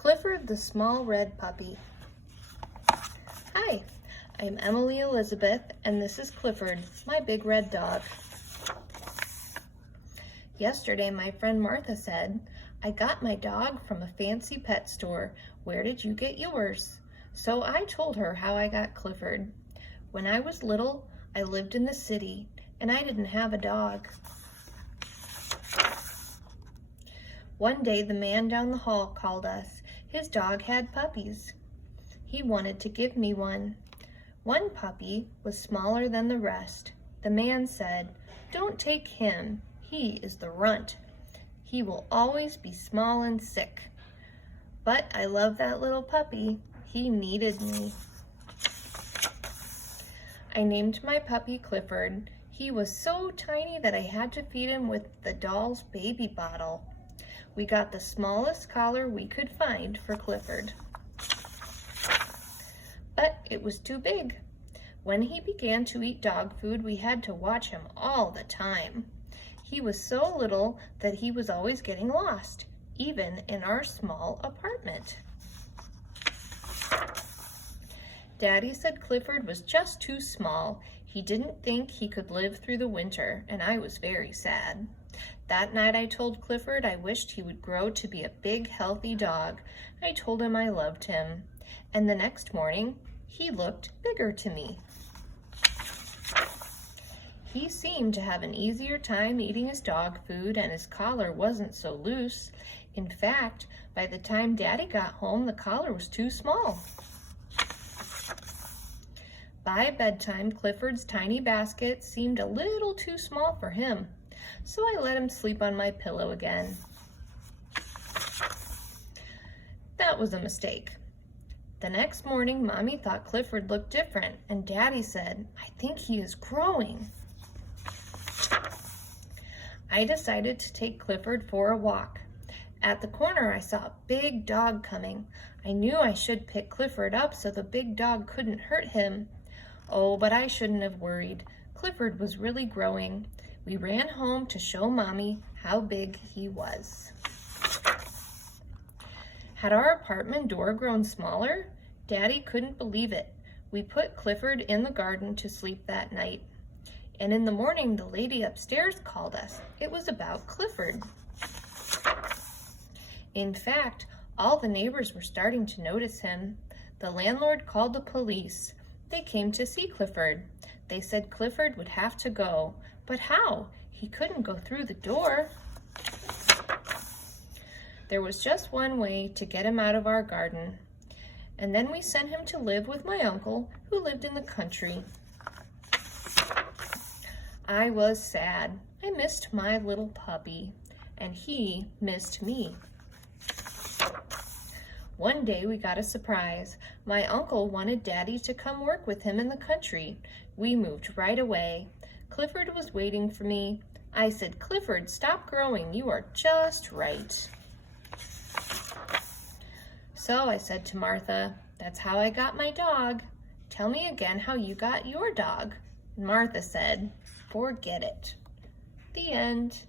Clifford the small red puppy. Hi, I'm Emily Elizabeth, and this is Clifford, my big red dog. Yesterday, my friend Martha said, "I got my dog from a fancy pet store. Where did you get yours?" So I told her how I got Clifford. When I was little, I lived in the city, and I didn't have a dog. One day, the man down the hall called us. His dog had puppies. He wanted to give me one. One puppy was smaller than the rest. The man said, "Don't take him. He is the runt. He will always be small and sick." But I love that little puppy. He needed me. I named my puppy Clifford. He was so tiny that I had to feed him with the doll's baby bottle. We got the smallest collar we could find for Clifford. But it was too big. When he began to eat dog food, we had to watch him all the time. He was so little that he was always getting lost, even in our small apartment. Daddy said Clifford was just too small. He didn't think he could live through the winter, and I was very sad. That night I told Clifford I wished he would grow to be a big, healthy dog. I told him I loved him. And the next morning, he looked bigger to me. He seemed to have an easier time eating his dog food, and his collar wasn't so loose. In fact, by the time Daddy got home, the collar was too small. By bedtime, Clifford's tiny basket seemed a little too small for him, so I let him sleep on my pillow again. That was a mistake. The next morning, Mommy thought Clifford looked different, and Daddy said, "I think he is growing." I decided to take Clifford for a walk. At the corner, I saw a big dog coming. I knew I should pick Clifford up so the big dog couldn't hurt him. Oh, but I shouldn't have worried. Clifford was really growing. We ran home to show Mommy how big he was. Had our apartment door grown smaller? Daddy couldn't believe it. We put Clifford in the garden to sleep that night. And in the morning, the lady upstairs called us. It was about Clifford. In fact, all the neighbors were starting to notice him. The landlord called the police. They came to see Clifford. They said Clifford would have to go. But how? He couldn't go through the door. There was just one way to get him out of our garden. And then we sent him to live with my uncle, who lived in the country. I was sad. I missed my little puppy, and he missed me. One day we got a surprise. My uncle wanted Daddy to come work with him in the country. We moved right away. Clifford was waiting for me. I said, "Clifford, stop growing. You are just right." So I said to Martha, "That's how I got my dog. Tell me again how you got your dog." And Martha said, "Forget it." The end.